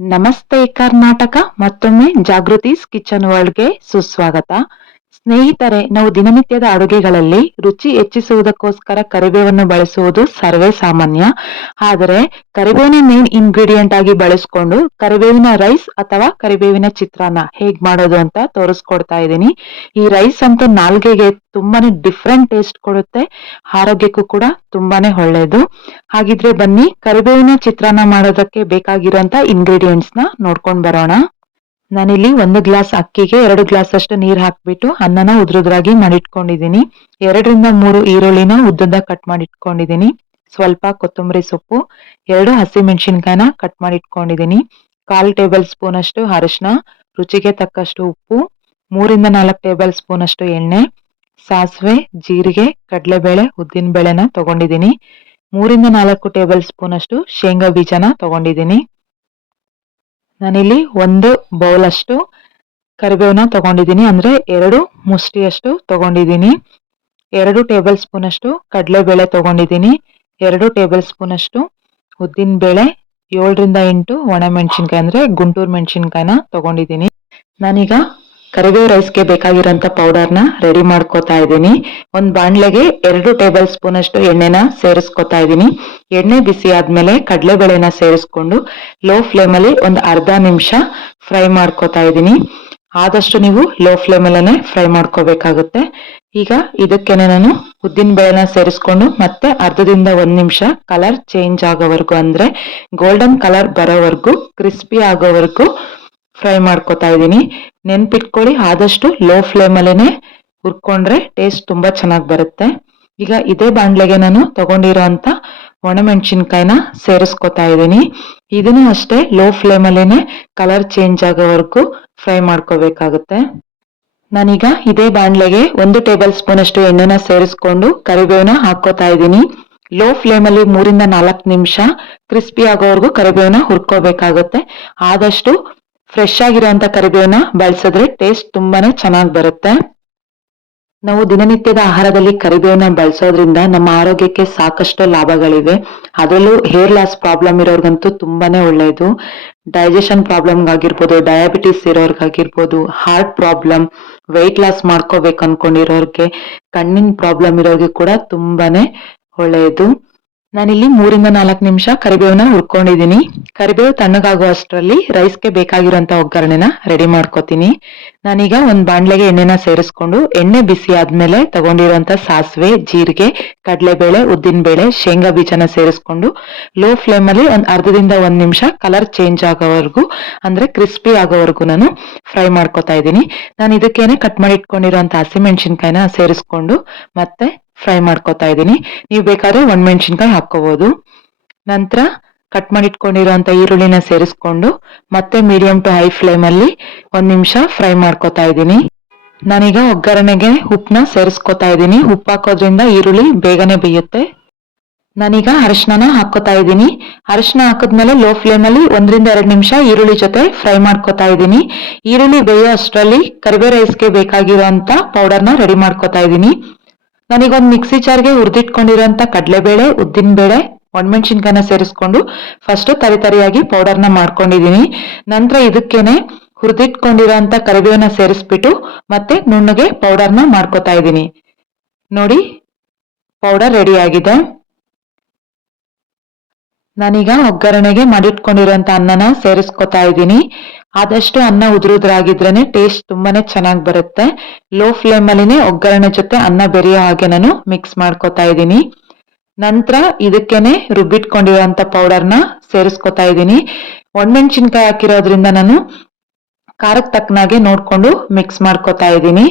ನಮಸ್ತೆ ಕರ್ನಾಟಕ ಮತ್ತೊಮ್ಮೆ ಜಾಗೃತೀಸ್ ಕಿಚನ್ ವರ್ಲ್ಡ್ಗೆ ಸುಸ್ವಾಗತ. ಸ್ನೇಹಿತರೆ, ನಾವು ದಿನನಿತ್ಯದ ಅಡುಗೆಗಳಲ್ಲಿ ರುಚಿ ಹೆಚ್ಚಿಸುವುದಕ್ಕೋಸ್ಕರ ಕರಿಬೇವನ್ನು ಬಳಸುವುದು ಸರ್ವೇ ಸಾಮಾನ್ಯ. ಆದರೆ, ಕರಿಬೇವಿನ ಮೇನ್ ಇಂಗ್ರೀಡಿಯೆಂಟ್ ಆಗಿ ಬಳಸ್ಕೊಂಡು ಕರಿಬೇವಿನ ರೈಸ್ ಅಥವಾ ಕರಿಬೇವಿನ ಚಿತ್ರಾನ್ನ ಹೇಗ್ ಮಾಡೋದು ಅಂತ ತೋರಿಸ್ಕೊಡ್ತಾ ಇದ್ದೀನಿ. ಈ ರೈಸ್ ಅಂತೂ ನಾಲ್ಗೆಗೆ ತುಂಬಾನೇ ಡಿಫ್ರೆಂಟ್ ಟೇಸ್ಟ್ ಕೊಡುತ್ತೆ, ಆರೋಗ್ಯಕ್ಕೂ ಕೂಡ ತುಂಬಾನೇ ಒಳ್ಳೆಯದು ಹಾಗಿದ್ರೆ ಬನ್ನಿ, ಕರಿಬೇವಿನ ಚಿತ್ರಾನ್ನ ಮಾಡೋದಕ್ಕೆ ಇಂಗ್ರೀಡಿಯೆಂಟ್ಸ್ನ ನೋಡ್ಕೊಂಡ್ ಬರೋಣ. ನಾನಿಲ್ಲಿ ಒಂದು ಗ್ಲಾಸ್ ಅಕ್ಕಿಗೆ ಎರಡು ಗ್ಲಾಸ್ ಅಷ್ಟು ನೀರು ಹಾಕ್ಬಿಟ್ಟು ಅನ್ನನ ಉದ್ರುದ್ರಾಗಿ ಮಾಡಿಟ್ಕೊಂಡಿದ್ದೀನಿ. ಎರಡರಿಂದ ಮೂರು ಈರುಳ್ಳಿನ ಉದ್ದದ ಕಟ್ ಮಾಡಿಟ್ಕೊಂಡಿದ್ದೀನಿ. ಸ್ವಲ್ಪ ಕೊತ್ತಂಬರಿ ಸೊಪ್ಪು, ಎರಡು ಹಸಿ ಮೆಣಸಿನ್ಕಾಯನ ಕಟ್ ಮಾಡಿಟ್ಕೊಂಡಿದ್ದೀನಿ. ಕಾಲು ಟೇಬಲ್ ಸ್ಪೂನ್ ಅಷ್ಟು ಅರಶಿನ ರುಚಿಗೆ ತಕ್ಕಷ್ಟು ಉಪ್ಪು, ಮೂರಿಂದ ನಾಲ್ಕು ಟೇಬಲ್ ಸ್ಪೂನ್ ಅಷ್ಟು ಎಣ್ಣೆ, ಸಾಸಿವೆ, ಜೀರಿಗೆ, ಕಡಲೆಬೇಳೆ ಉದ್ದಿನ ಬೇಳೆನ ತಗೊಂಡಿದ್ದೀನಿ. ಮೂರಿಂದ ನಾಲ್ಕು ಟೇಬಲ್ ಸ್ಪೂನ್ ಅಷ್ಟು ಶೇಂಗಾ ಬೀಜನ ತಗೊಂಡಿದೀನಿ ನಾನಿಲ್ಲಿ ಒಂದು ಬೌಲ್ ಅಷ್ಟು ಕರಿಬೇವನ್ನ ತಗೊಂಡಿದ್ದೀನಿ, ಅಂದ್ರೆ ಎರಡು ಮುಷ್ಟಿಯಷ್ಟು ತಗೊಂಡಿದ್ದೀನಿ. ಎರಡು ಟೇಬಲ್ ಸ್ಪೂನ್ ಅಷ್ಟು ಕಡಲೆಬೇಳೆ ತಗೊಂಡಿದ್ದೀನಿ. ಎರಡು ಟೇಬಲ್ ಸ್ಪೂನ್ ಅಷ್ಟು ಉದ್ದಿನ ಬೇಳೆ ಏಳರಿಂದ ಎಂಟು ಒಣ ಮೆಣಸಿನ್ಕಾಯಿ, ಅಂದ್ರೆ ಗುಂಟೂರು ಮೆಣಸಿನ್ಕಾಯಿನ ತಗೊಂಡಿದ್ದೀನಿ. ನಾನೀಗ ಕರಿಬೇವು ರೈಸ್ಗೆ ಬೇಕಾಗಿರೋಂಥ ಪೌಡರ್ನ ರೆಡಿ ಮಾಡ್ಕೋತಾ ಇದ್ದೀನಿ. ಒಂದು ಬಾಣ್ಲೆಗೆ ಎರಡು ಟೇಬಲ್ ಸ್ಪೂನ್ ಅಷ್ಟು ಎಣ್ಣೆನ ಸೇರಿಸ್ಕೊತಾ ಇದ್ದೀನಿ. ಎಣ್ಣೆ ಬಿಸಿ ಆದ್ಮೇಲೆ ಕಡಲೆಬೇಳೆನ ಸೇರಿಸ್ಕೊಂಡು ಲೋ ಫ್ಲೇಮಲ್ಲಿ ಒಂದು ಅರ್ಧ ನಿಮಿಷ ಫ್ರೈ ಮಾಡ್ಕೋತಾ ಇದ್ದೀನಿ. ಆದಷ್ಟು ನೀವು ಲೋ ಫ್ಲೇಮಲ್ಲೇ ಫ್ರೈ ಮಾಡ್ಕೋಬೇಕಾಗುತ್ತೆ. ಈಗ ಇದಕ್ಕೇನೆ ನಾನು ಉದ್ದಿನ ಬೇಳೆನ ಸೇರಿಸ್ಕೊಂಡು ಮತ್ತೆ ಅರ್ಧದಿಂದ ಒಂದ್ ನಿಮಿಷ ಕಲರ್ ಚೇಂಜ್ ಆಗೋವರೆಗೂ ಅಂದ್ರೆ ಗೋಲ್ಡನ್ ಕಲರ್ ಬರೋವರೆಗೂ ಕ್ರಿಸ್ಪಿ ಆಗೋವರೆಗೂ ಫ್ರೈ ಮಾಡ್ಕೋತಾ ಇದ್ದೀನಿ. ನೆನ್ಪಿಟ್ಕೊಳ್ಳಿ, ಆದಷ್ಟು ಲೋ ಫ್ಲೇಮಲ್ಲೇನೆ ಹುರ್ಕೊಂಡ್ರೆ ಟೇಸ್ಟ್ ತುಂಬಾ ಚೆನ್ನಾಗಿ ಬರುತ್ತೆ. ಈಗ ಇದೇ ಬಾಂಡ್ಲೆಗೆ ನಾನು ತಗೊಂಡಿರೋ ಅಂತ ಒಣಮೆಣಸಿನ್ಕಾಯಿನ ಸೇರಿಸ್ಕೊತಾ ಇದ್ದೀನಿ. ಇದನ್ನು ಅಷ್ಟೇ ಲೋ ಫ್ಲೇಮಲ್ಲೇನೆ ಕಲರ್ ಚೇಂಜ್ ಆಗೋವರೆಗೂ ಫ್ರೈ ಮಾಡ್ಕೋಬೇಕಾಗುತ್ತೆ. ನಾನೀಗ ಇದೇ ಬಾಣಲೆಗೆ ಒಂದು ಟೇಬಲ್ ಸ್ಪೂನ್ ಅಷ್ಟು ಎಣ್ಣೆನ ಸೇರಿಸ್ಕೊಂಡು ಕರಿಬೇವನ ಹಾಕೋತಾ ಇದ್ದೀನಿ. ಲೋ ಫ್ಲೇಮಲ್ಲಿ ಮೂರಿಂದ ನಾಲ್ಕು ನಿಮಿಷ ಕ್ರಿಸ್ಪಿ ಆಗೋವರೆಗೂ ಕರಿಬೇವನ ಹುರ್ಕೋಬೇಕಾಗುತ್ತೆ. ಆದಷ್ಟು ಫ್ರೆಶ್ ಆಗಿರೋಂಥ ಕರಿಬೇವನ್ನ ಬಳಸಿದ್ರೆ ಟೇಸ್ಟ್ ತುಂಬಾನೇ ಚೆನ್ನಾಗಿ ಬರುತ್ತೆ. ನಾವು ದಿನನಿತ್ಯದ ಆಹಾರದಲ್ಲಿ ಕರಿಬೇವನ್ನ ಬಳಸೋದ್ರಿಂದ ನಮ್ಮ ಆರೋಗ್ಯಕ್ಕೆ ಸಾಕಷ್ಟು ಲಾಭಗಳಿವೆ. ಅದರಲ್ಲೂ ಹೇರ್ ಲಾಸ್ ಪ್ರಾಬ್ಲಮ್ ಇರೋರ್ಗಂತೂ ತುಂಬಾನೇ ಒಳ್ಳೆಯದು ಡೈಜೆಷನ್ ಪ್ರಾಬ್ಲಮ್ ಆಗಿರ್ಬೋದು ಡಯಾಬಿಟಿಸ್ ಇರೋರ್ಗಾಗಿರ್ಬೋದು ಹಾರ್ಟ್ ಪ್ರಾಬ್ಲಮ್ ವೆಯ್ಟ್ ಲಾಸ್ ಮಾಡ್ಕೋಬೇಕು ಅನ್ಕೊಂಡಿರೋರ್ಗೆ, ಕಣ್ಣಿನ ಪ್ರಾಬ್ಲಮ್ ಇರೋರ್ಗೆ ಕೂಡ ತುಂಬಾನೇ ಒಳ್ಳೆಯದು ನಾನಿಲ್ಲಿ ಮೂರಿಂದ ನಾಲ್ಕು ನಿಮಿಷ ಕರಿಬೇವನ್ನ ಹುರ್ಕೊಂಡಿದ್ದೀನಿ. ಕರಿಬೇವು ತಣ್ಣಗಾಗುವ ಅಷ್ಟರಲ್ಲಿ ರೈಸ್ಗೆ ಬೇಕಾಗಿರುವಂತ ಒಗ್ಗರಣೆನ ರೆಡಿ ಮಾಡ್ಕೋತೀನಿ. ನಾನೀಗ ಒಂದು ಬಾಣ್ಲೆಗೆ ಎಣ್ಣೆನ ಸೇರಿಸ್ಕೊಂಡು ಎಣ್ಣೆ ಬಿಸಿ ಆದ್ಮೇಲೆ ತಗೊಂಡಿರುವಂತ ಸಾಸಿವೆ, ಜೀರಿಗೆ, ಕಡಲೆಬೇಳೆ, ಉದ್ದಿನಬೇಳೆ, ಶೇಂಗಾ ಬೀಜನ ಸೇರಿಸ್ಕೊಂಡು ಲೋ ಫ್ಲೇಮ್ ಅಲ್ಲಿ ಒಂದು ಅರ್ಧದಿಂದ ಒಂದು ನಿಮಿಷ ಕಲರ್ ಚೇಂಜ್ ಆಗೋವರೆಗೂ ಅಂದ್ರೆ ಕ್ರಿಸ್ಪಿ ಆಗೋವರೆಗೂ ನಾನು ಫ್ರೈ ಮಾಡ್ಕೋತಾ ಇದ್ದೀನಿ. ನಾನು ಇದಕ್ಕೇನೆ ಕಟ್ ಮಾಡಿ ಇಟ್ಕೊಂಡಿರುವಂತ ಹಸಿಮೆಣಸಿನ್ಕಾಯಿನ ಸೇರಿಸ್ಕೊಂಡು ಮತ್ತೆ ಫ್ರೈ ಮಾಡ್ಕೋತಾ ಇದ್ದೀನಿ. ನೀವು ಬೇಕಾದ್ರೆ ಮೆಣಸಿನ್ಕಾಯಿ ಹಾಕ್ಕೋಬಹುದು ನಂತರ ಕಟ್ ಮಾಡಿ ಇಟ್ಕೊಂಡಿರುವಂತ ಈರುಳ್ಳಿನ ಸೇರಿಸ್ಕೊಂಡು ಮತ್ತೆ ಮೀಡಿಯಂ ಟು ಹೈ ಫ್ಲೇಮ್ ಅಲ್ಲಿ ಒಂದ್ ನಿಮಿಷ ಫ್ರೈ ಮಾಡ್ಕೋತಾ ಇದ್ದೀನಿ. ನಾನೀಗ ಒಗ್ಗರಣೆಗೆ ಉಪ್ಪನ್ನ ಸೇರಿಸ್ಕೋತಾ ಇದ್ದೀನಿ. ಉಪ್ಪು ಹಾಕೋದ್ರಿಂದ ಈರುಳ್ಳಿ ಬೇಗನೆ ಬೇಯುತ್ತೆ. ನಾನೀಗ ಅರಶಿನ ಹಾಕೋತಾ ಇದ್ದೀನಿ. ಅರಶಿನ ಹಾಕಿದ್ಮೇಲೆ ಲೋ ಫ್ಲೇಮ್ ಅಲ್ಲಿ ಒಂದರಿಂದ ಎರಡು ನಿಮಿಷ ಈರುಳ್ಳಿ ಜೊತೆ ಫ್ರೈ ಮಾಡ್ಕೋತಾ ಇದ್ದೀನಿ. ಈರುಳ್ಳಿ ಬೇಯೋ ಅಷ್ಟರಲ್ಲಿ ಕರಿಬೇ ರೈಸ್ಗೆ ಬೇಕಾಗಿರುವಂತ ಪೌಡರ್ನ ರೆಡಿ ಮಾಡ್ಕೋತಾ ಇದ್ದೀನಿ. ನಾನೀಗೊಂದು ಮಿಕ್ಸಿ ಚಾರ್ಗೆ ಹುರಿದಿಟ್ಕೊಂಡಿರೋಂಥ ಕಡಲೆಬೇಳೆ, ಉದ್ದಿನಬೇಳೆ ಒಣಮೆಣಸಿನ್ಕಾಯನ್ನ ಸೇರಿಸ್ಕೊಂಡು ಫಸ್ಟ್ ತರಿ ತರಿಯಾಗಿ ಪೌಡರ್ನ ಮಾಡ್ಕೊಂಡಿದ್ದೀನಿ ನಂತರ ಇದಕ್ಕೇನೆ ಹುರಿದಿಟ್ಕೊಂಡಿರೋಂಥ ಕರಿಬೇವನ್ನ ಸೇರಿಸ್ಬಿಟ್ಟು ಮತ್ತೆ ನುಣ್ಣಗೆ ಪೌಡರ್ನ ಮಾಡ್ಕೋತಾ ಇದ್ದೀನಿ ನೋಡಿ ಪೌಡರ್ ರೆಡಿ ಆಗಿದೆ. ನಾನೀಗ ಒಗ್ಗರಣೆಗೆ ಮಾಡಿಟ್ಕೊಂಡಿರುವಂತ ಅನ್ನನ ಸೇರಿಸ್ಕೊತಾ ಇದ್ದೀನಿ. ಆದಷ್ಟು ಅನ್ನ ಉದುರುದ್ರಾಗಿದ್ರೇನೆ ಟೇಸ್ಟ್ ತುಂಬಾನೇ ಚೆನ್ನಾಗಿ ಬರುತ್ತೆ. ಲೋ ಫ್ಲೇಮ್ ಅಲ್ಲಿನೇ ಒಗ್ಗರಣೆ ಜೊತೆ ಅನ್ನ ಬೆರೆಯೋ ಹಾಗೆ ನಾನು ಮಿಕ್ಸ್ ಮಾಡ್ಕೊತಾ ಇದ್ದೀನಿ. ನಂತರ ಇದಕ್ಕೇನೆ ರುಬ್ಬಿಟ್ಕೊಂಡಿರುವಂತ ಪೌಡರ್ನ ಸೇರಿಸ್ಕೊತಾ ಇದ್ದೀನಿ. ಒಣಮೆಣಸಿನ್ಕಾಯಿ ಹಾಕಿರೋದ್ರಿಂದ ನಾನು ಖಾರಕ್ಕೆ ತಕ್ಕನಾಗೆ ನೋಡ್ಕೊಂಡು ಮಿಕ್ಸ್ ಮಾಡ್ಕೊತಾ ಇದ್ದೀನಿ.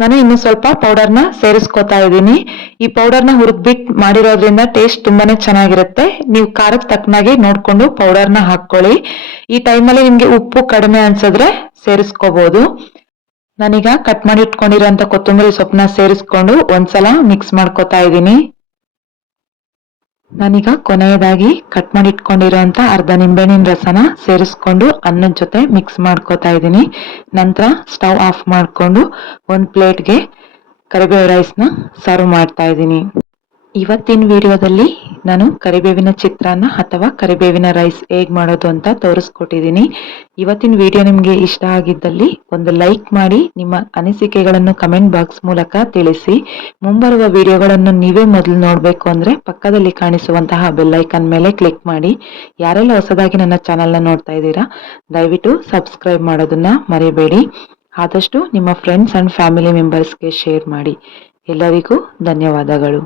ನಾನು ಇನ್ನು ಸ್ವಲ್ಪ ಪೌಡರ್ನ ಸೇರಿಸ್ಕೊತಾ ಇದ್ದೀನಿ. ಈ ಪೌಡರ್ನ ಹುರಿದ್ಬಿಟ್ಟು ಮಾಡಿರೋದ್ರಿಂದ ಟೇಸ್ಟ್ ತುಂಬಾನೇ ಚೆನ್ನಾಗಿರುತ್ತೆ. ನೀವು ಖಾರಕ್ಕೆ ತಕ್ಕನಾಗಿ ನೋಡ್ಕೊಂಡು ಪೌಡರ್ನ ಹಾಕೊಳ್ಳಿ ಈ ಟೈಮಲ್ಲಿ ನಿಮಗೆ ಉಪ್ಪು ಕಡಿಮೆ ಅನ್ಸಿದ್ರೆ ಸೇರಿಸ್ಕೋಬಹುದು ನಾನೀಗ ಕಟ್ ಮಾಡಿ ಇಟ್ಕೊಂಡಿರೋಂಥ ಕೊತ್ತಂಬರಿ ಸೊಪ್ಪನ್ನ ಸೇರಿಸ್ಕೊಂಡು ಒಂದ್ಸಲ ಮಿಕ್ಸ್ ಮಾಡ್ಕೊತಾ ಇದ್ದೀನಿ. ನಾನೀಗ ಕೊನೆಯದಾಗಿ ಕಟ್ ಮಾಡಿ ಇಟ್ಕೊಂಡಿರೋಂಥ ಅರ್ಧ ನಿಂಬೆಹಣ್ಣಿನ ರಸನ ಸೇರಿಸ್ಕೊಂಡು ಅನ್ನದ ಜೊತೆ ಮಿಕ್ಸ್ ಮಾಡ್ಕೋತಾ ಇದ್ದೀನಿ. ನಂತರ ಸ್ಟವ್ ಆಫ್ ಮಾಡಿಕೊಂಡು ಒಂದು ಪ್ಲೇಟ್ಗೆ ಕರಿಬೇವು ರೈಸ್ನ ಸರ್ವ್ ಮಾಡ್ತಾ ಇದ್ದೀನಿ. ಇವತ್ತಿನ ವಿಡಿಯೋದಲ್ಲಿ ನಾನು ಕರಿಬೇವಿನ ಚಿತ್ರಾನ್ನ ಅಥವಾ ಕರಿಬೇವಿನ ರೈಸ್ ಹೇಗ್ ಮಾಡೋದು ಅಂತ ತೋರಿಸ್ಕೊಟ್ಟಿದ್ದೀನಿ. ಇವತ್ತಿನ ವಿಡಿಯೋ ನಿಮಗೆ ಇಷ್ಟ ಆಗಿದ್ದಲ್ಲಿ ಒಂದು ಲೈಕ್ ಮಾಡಿ, ನಿಮ್ಮ ಅನಿಸಿಕೆಗಳನ್ನು ಕಮೆಂಟ್ ಬಾಕ್ಸ್ ಮೂಲಕ ತಿಳಿಸಿ. ಮುಂಬರುವ ವಿಡಿಯೋಗಳನ್ನು ನೀವೇ ಮೊದಲು ನೋಡಬೇಕು ಅಂದ್ರೆ ಪಕ್ಕದಲ್ಲಿ ಕಾಣಿಸುವಂತಹ ಬೆಲ್ಲೈಕನ್ ಮೇಲೆ ಕ್ಲಿಕ್ ಮಾಡಿ. ಯಾರೆಲ್ಲ ಹೊಸದಾಗಿ ನನ್ನ ಚಾನೆಲ್ನ ನೋಡ್ತಾ ಇದ್ದೀರಾ, ದಯವಿಟ್ಟು ಸಬ್ಸ್ಕ್ರೈಬ್ ಮಾಡೋದನ್ನ ಮರಿಬೇಡಿ. ಆದಷ್ಟು ನಿಮ್ಮ ಫ್ರೆಂಡ್ಸ್ ಅಂಡ್ ಫ್ಯಾಮಿಲಿ ಮೆಂಬರ್ಸ್ಗೆ ಶೇರ್ ಮಾಡಿ. ಎಲ್ಲರಿಗೂ ಧನ್ಯವಾದಗಳು.